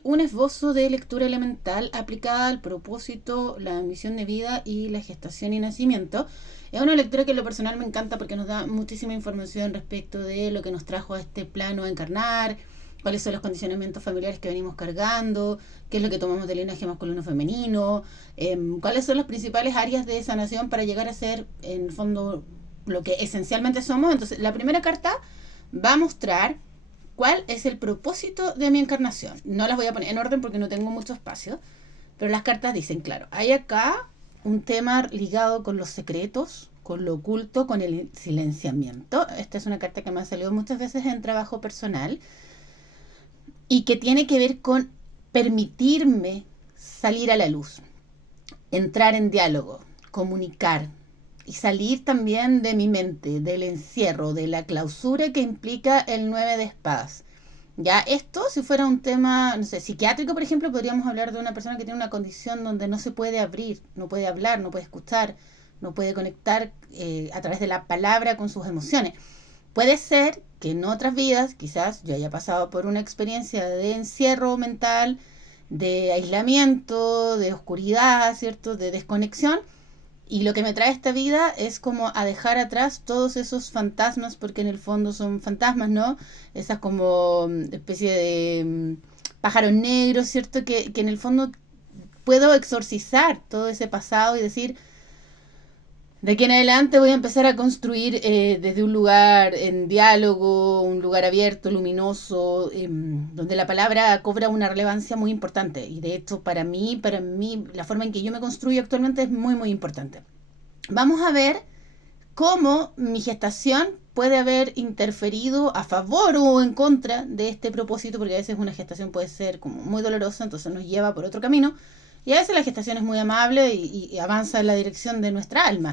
Un esbozo de lectura elemental aplicada al propósito, la misión de vida y la gestación y nacimiento. Es una lectura que en lo personal me encanta porque nos da muchísima información respecto de lo que nos trajo a este plano a encarnar, cuáles son los condicionamientos familiares que venimos cargando, qué es lo que tomamos del linaje masculino femenino, cuáles son las principales áreas de sanación para llegar a ser, en el fondo, lo que esencialmente somos. Entonces, la primera carta va a mostrar cuál es el propósito de mi encarnación. No las voy a poner en orden porque no tengo mucho espacio, pero las cartas dicen, claro, hay acá un tema ligado con los secretos, con lo oculto, con el silenciamiento. Esta es una carta que me ha salido muchas veces en trabajo personal y que tiene que ver con permitirme salir a la luz, entrar en diálogo, comunicar y salir también de mi mente, del encierro, de la clausura que implica el 9 de espadas. Ya esto, si fuera un tema, no sé, psiquiátrico, por ejemplo, podríamos hablar de una persona que tiene una condición donde no se puede abrir, no puede hablar, no puede escuchar, no puede conectar a través de la palabra con sus emociones. Puede ser que en otras vidas, quizás yo haya pasado por una experiencia de encierro mental, de aislamiento, de oscuridad, ¿cierto? De desconexión. Y lo que me trae esta vida es como a dejar atrás todos esos fantasmas, porque en el fondo son fantasmas, ¿no? Esas como especie de pájaros negros, ¿cierto? Que en el fondo puedo exorcizar todo ese pasado y decir, de aquí en adelante voy a empezar a construir desde un lugar en diálogo, un lugar abierto, luminoso, donde la palabra cobra una relevancia muy importante. Y de hecho, para mí, la forma en que yo me construyo actualmente es muy, muy importante. Vamos a ver cómo mi gestación puede haber interferido a favor o en contra de este propósito, porque a veces una gestación puede ser como muy dolorosa, entonces nos lleva por otro camino, y a veces la gestación es muy amable y avanza en la dirección de nuestra alma.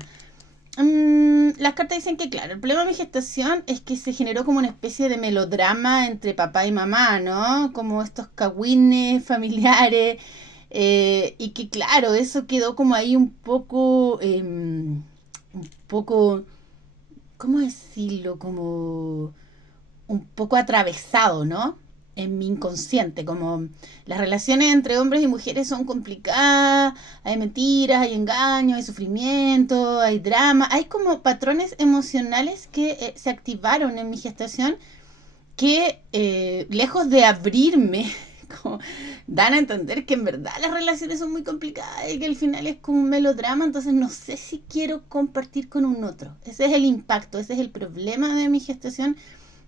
Las cartas dicen que, claro, el problema de mi gestación es que se generó como una especie de melodrama entre papá y mamá, ¿no? Como estos cagüines familiares, y que, claro, eso quedó como ahí un poco, ¿cómo decirlo? Como un poco atravesado, ¿no? En mi inconsciente, como las relaciones entre hombres y mujeres son complicadas, hay mentiras, hay engaños, hay sufrimiento, hay drama, hay como patrones emocionales que se activaron en mi gestación que lejos de abrirme, como, dan a entender que en verdad las relaciones son muy complicadas y que al final es como un melodrama, entonces no sé si quiero compartir con un otro. Ese es el impacto, ese es el problema de mi gestación.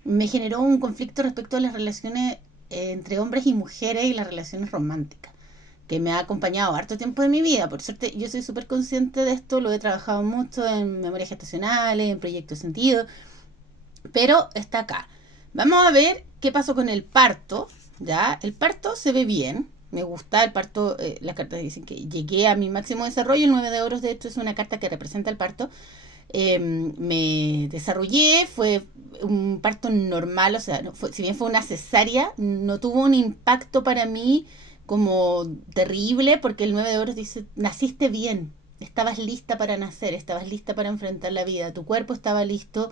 Me generó un conflicto respecto a las relaciones entre hombres y mujeres y las relaciones románticas, que me ha acompañado harto tiempo de mi vida. Por suerte, yo soy súper consciente de esto, lo he trabajado mucho en memorias gestacionales, en proyectos de sentido, pero está acá. Vamos a ver qué pasó con el parto. Ya, el parto se ve bien. Me gusta el parto. Las cartas dicen que llegué a mi máximo desarrollo. El 9 de oros, de hecho, es una carta que representa el parto. Me desarrollé, fue un parto normal, o sea, no fue, si bien fue una cesárea, no tuvo un impacto para mí como terrible, porque el 9 de oros dice, naciste bien, estabas lista para nacer, estabas lista para enfrentar la vida, tu cuerpo estaba listo,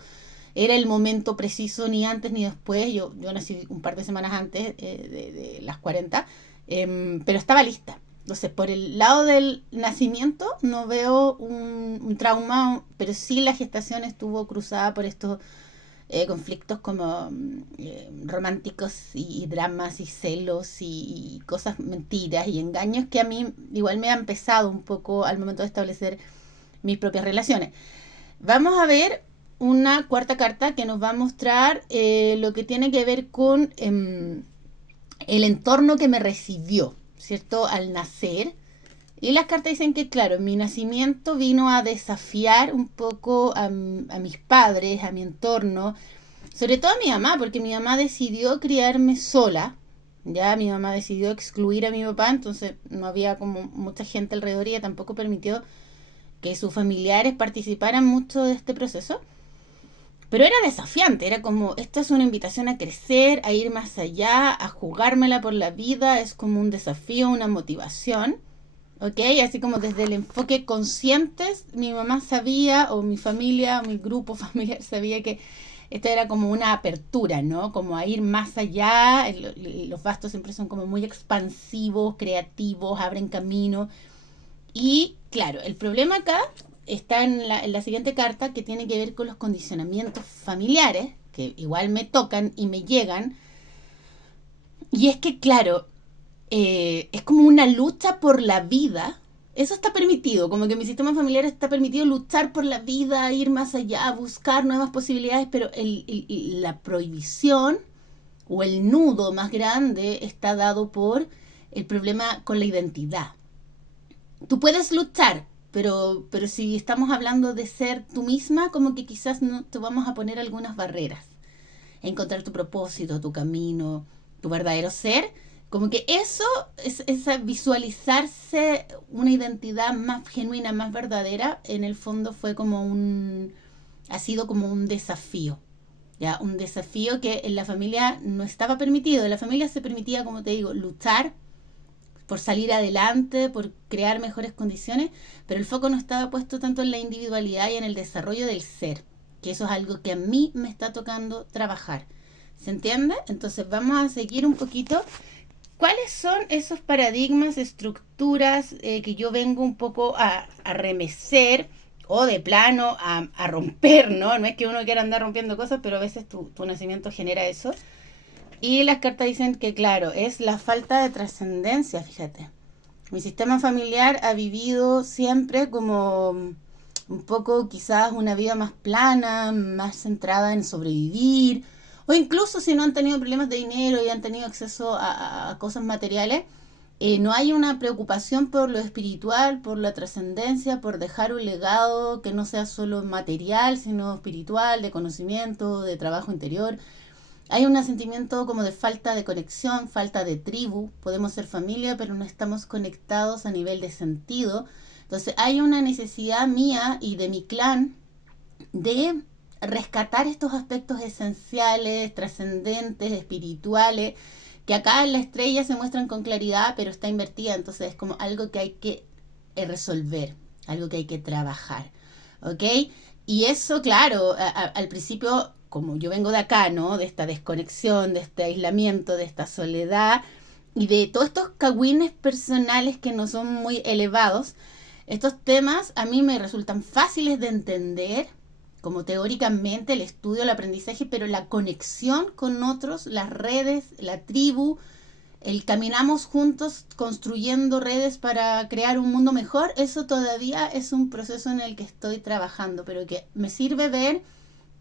era el momento preciso, ni antes ni después. Yo nací un par de semanas antes de las 40, pero estaba lista. Entonces, por el lado del nacimiento no veo un trauma, pero sí la gestación estuvo cruzada por estos conflictos como románticos y dramas y celos y cosas mentiras y engaños que a mí igual me han pesado un poco al momento de establecer mis propias relaciones. Vamos a ver una cuarta carta que nos va a mostrar lo que tiene que ver con el entorno que me recibió, ¿cierto? Al nacer. Y las cartas dicen que, claro, mi nacimiento vino a desafiar un poco a mis padres, a mi entorno, sobre todo a mi mamá, porque mi mamá decidió criarme sola. Ya mi mamá decidió excluir a mi papá, entonces no había como mucha gente alrededor y ella tampoco permitió que sus familiares participaran mucho de este proceso. Pero era desafiante, era como, esto es una invitación a crecer, a ir más allá, a jugármela por la vida, es como un desafío, una motivación, ¿ok? Así como desde el enfoque consciente, mi mamá sabía, o mi familia, o mi grupo familiar sabía que esta era como una apertura, ¿no? Como a ir más allá. Los bastos siempre son como muy expansivos, creativos, abren camino. Y claro, el problema acá está en la siguiente carta, que tiene que ver con los condicionamientos familiares, que igual me tocan y me llegan. Y es que, claro, es como una lucha por la vida. Eso está permitido, como que mi sistema familiar está permitido luchar por la vida, ir más allá, buscar nuevas posibilidades, pero la prohibición o el nudo más grande está dado por el problema con la identidad. Tú puedes luchar, pero si estamos hablando de ser tú misma, como que quizás no te vamos a poner algunas barreras. Encontrar tu propósito, tu camino, tu verdadero ser. Como que eso es visualizarse una identidad más genuina, más verdadera, en el fondo fue como ha sido como un desafío. Ya, un desafío que en la familia no estaba permitido. En la familia se permitía, como te digo, luchar por salir adelante, por crear mejores condiciones, pero el foco no estaba puesto tanto en la individualidad y en el desarrollo del ser, que eso es algo que a mí me está tocando trabajar. ¿Se entiende? Entonces vamos a seguir un poquito. ¿Cuáles son esos paradigmas, estructuras que yo vengo un poco a remecer o de plano a romper, ¿no? No es que uno quiera andar rompiendo cosas, pero a veces tu nacimiento genera eso. Y las cartas dicen que, claro, es la falta de trascendencia, fíjate. Mi sistema familiar ha vivido siempre como un poco quizás una vida más plana, más centrada en sobrevivir, o incluso si no han tenido problemas de dinero y han tenido acceso a cosas materiales, no hay una preocupación por lo espiritual, por la trascendencia, por dejar un legado que no sea solo material, sino espiritual, de conocimiento, de trabajo interior. Hay un sentimiento como de falta de conexión, falta de tribu. Podemos ser familia, pero no estamos conectados a nivel de sentido. Entonces hay una necesidad mía y de mi clan de rescatar estos aspectos esenciales, trascendentes, espirituales, que acá en la estrella se muestran con claridad, pero está invertida. Entonces es como algo que hay que resolver, algo que hay que trabajar. ¿Ok? Y eso, claro, al principio, como yo vengo de acá, ¿no? De esta desconexión, de este aislamiento, de esta soledad y de todos estos cagüines personales que no son muy elevados, estos temas a mí me resultan fáciles de entender, como teóricamente el estudio, el aprendizaje, pero la conexión con otros, las redes, la tribu, el caminamos juntos construyendo redes para crear un mundo mejor, eso todavía es un proceso en el que estoy trabajando, pero que me sirve ver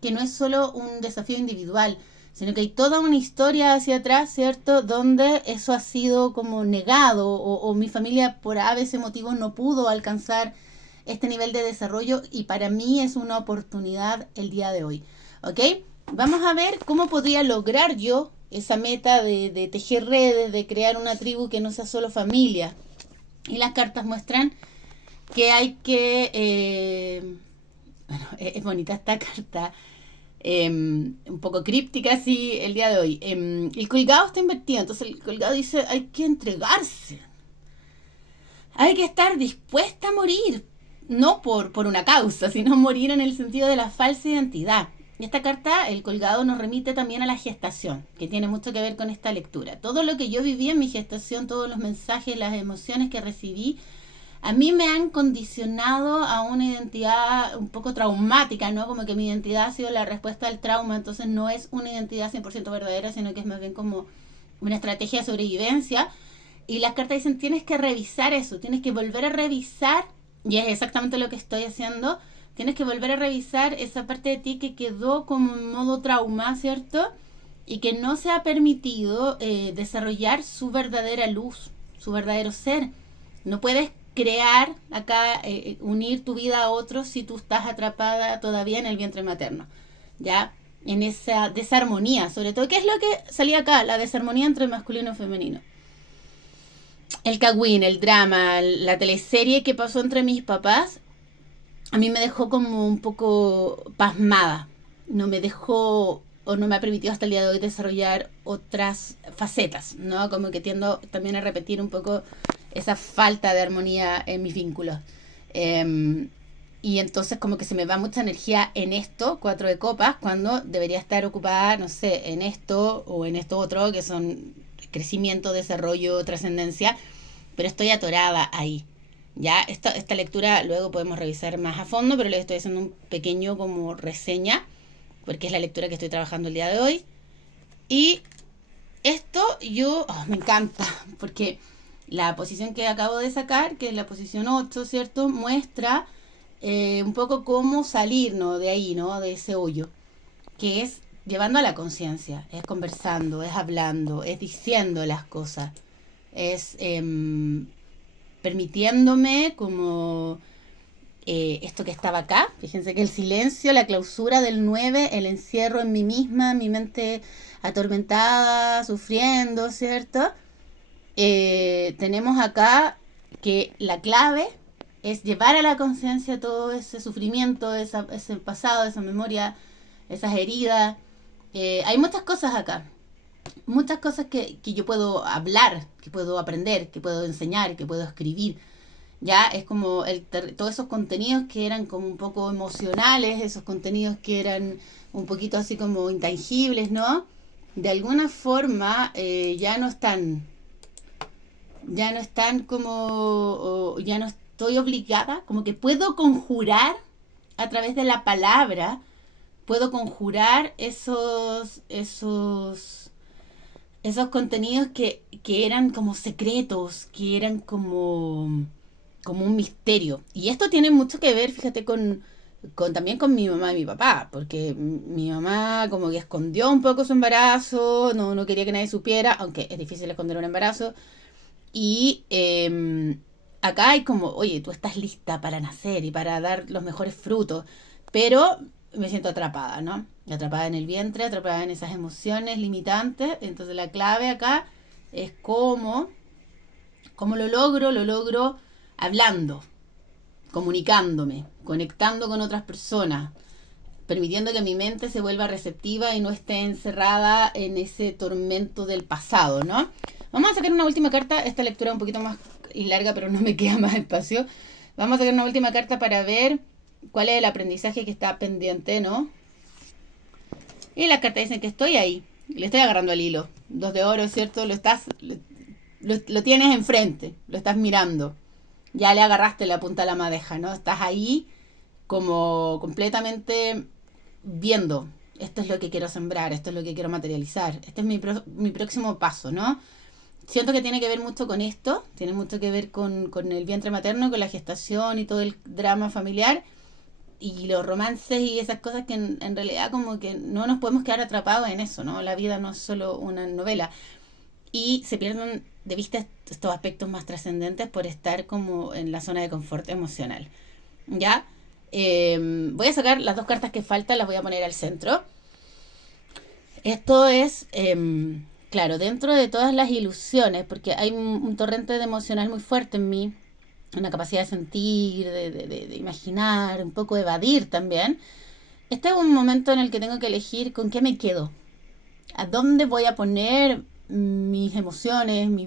que no es solo un desafío individual, sino que hay toda una historia hacia atrás, ¿cierto? Donde eso ha sido como negado o mi familia por a veces motivo no pudo alcanzar este nivel de desarrollo y para mí es una oportunidad el día de hoy, ¿ok? Vamos a ver cómo podría lograr yo esa meta de tejer redes, de crear una tribu que no sea solo familia. Y las cartas muestran que hay que... bueno, es bonita esta carta. Un poco críptica así el día de hoy. El colgado está invertido, entonces el colgado dice hay que entregarse. Hay que estar dispuesta a morir. No por una causa, sino morir en el sentido de la falsa identidad. Y esta carta, el colgado, nos remite también a la gestación, que tiene mucho que ver con esta lectura. Todo lo que yo viví en mi gestación, todos los mensajes, las emociones que recibí, a mí me han condicionado a una identidad un poco traumática, ¿no? Como que mi identidad ha sido la respuesta al trauma, entonces no es una identidad 100% verdadera, sino que es más bien como una estrategia de sobrevivencia. Y las cartas dicen, tienes que revisar eso, tienes que volver a revisar, y es exactamente lo que estoy haciendo, tienes que volver a revisar esa parte de ti que quedó como en modo trauma, ¿cierto? Y que no se ha permitido desarrollar su verdadera luz, su verdadero ser. No puedes crear acá, unir tu vida a otros si tú estás atrapada todavía en el vientre materno, ¿ya? En esa desarmonía, sobre todo, ¿qué es lo que salía acá? La desarmonía entre el masculino y femenino. El cagüín, el drama, la teleserie que pasó entre mis papás, a mí me dejó como un poco pasmada. No me dejó o no me ha permitido hasta el día de hoy desarrollar otras facetas, ¿no? Como que tiendo también a repetir un poco esa falta de armonía en mis vínculos. Y entonces como que se me va mucha energía en esto, 4 de copas, cuando debería estar ocupada, no sé, en esto o en esto otro, que son crecimiento, desarrollo, trascendencia, pero estoy atorada ahí. Ya, esta lectura luego podemos revisar más a fondo, pero les estoy haciendo un pequeño como reseña, porque es la lectura que estoy trabajando el día de hoy. Y esto me encanta, porque la posición que acabo de sacar, que es la posición 8, ¿cierto? Muestra un poco cómo salir, ¿no? De ahí, ¿no? De ese hoyo, que es llevando a la conciencia, es conversando, es hablando, es diciendo las cosas, es permitiéndome como esto que estaba acá. Fíjense que el silencio, la clausura del 9, el encierro en mí misma, mi mente atormentada, sufriendo, ¿cierto? Tenemos acá que la clave es llevar a la conciencia todo ese sufrimiento, ese pasado, esa memoria, esas heridas. Hay muchas cosas acá, muchas cosas que yo puedo hablar, que puedo aprender, que puedo enseñar, que puedo escribir. Ya es como todos esos contenidos que eran como un poco emocionales, esos contenidos que eran un poquito así como intangibles, ¿no? De alguna forma ya no están como, ya no estoy obligada, como que puedo conjurar a través de la palabra, puedo conjurar esos contenidos que eran como secretos, que eran como un misterio. Y esto tiene mucho que ver, fíjate, también con mi mamá y mi papá, porque mi mamá como que escondió un poco su embarazo, no quería que nadie supiera, aunque es difícil esconder un embarazo. Y acá hay como, oye, tú estás lista para nacer y para dar los mejores frutos, pero me siento atrapada, ¿no? Atrapada en el vientre, atrapada en esas emociones limitantes. Entonces la clave acá es cómo lo logro hablando, comunicándome, conectando con otras personas, permitiendo que mi mente se vuelva receptiva y no esté encerrada en ese tormento del pasado, ¿no? Vamos a sacar una última carta. Esta lectura es un poquito más larga, pero no me queda más espacio. Vamos a sacar una última carta para ver cuál es el aprendizaje que está pendiente, ¿no? Y las cartas dicen que estoy ahí. Le estoy agarrando al hilo. 2 de oro, ¿cierto? Lo tienes enfrente. Lo estás mirando. Ya le agarraste la punta a la madeja, ¿no? Estás ahí como completamente viendo. Esto es lo que quiero sembrar. Esto es lo que quiero materializar. Este es mi próximo paso, ¿no? Siento que tiene que ver mucho con esto, tiene mucho que ver con el vientre materno, con la gestación y todo el drama familiar y los romances y esas cosas que en realidad como que no nos podemos quedar atrapados en eso, ¿no? La vida no es solo una novela y se pierden de vista estos aspectos más trascendentes por estar como en la zona de confort emocional, ¿ya? Voy a sacar las 2 cartas que faltan, las voy a poner al centro. Esto es, claro, dentro de todas las ilusiones, porque hay un torrente de emocional muy fuerte en mí, una capacidad de sentir, de imaginar, un poco evadir también. Este es un momento en el que tengo que elegir con qué me quedo, a dónde voy a poner mis emociones, mi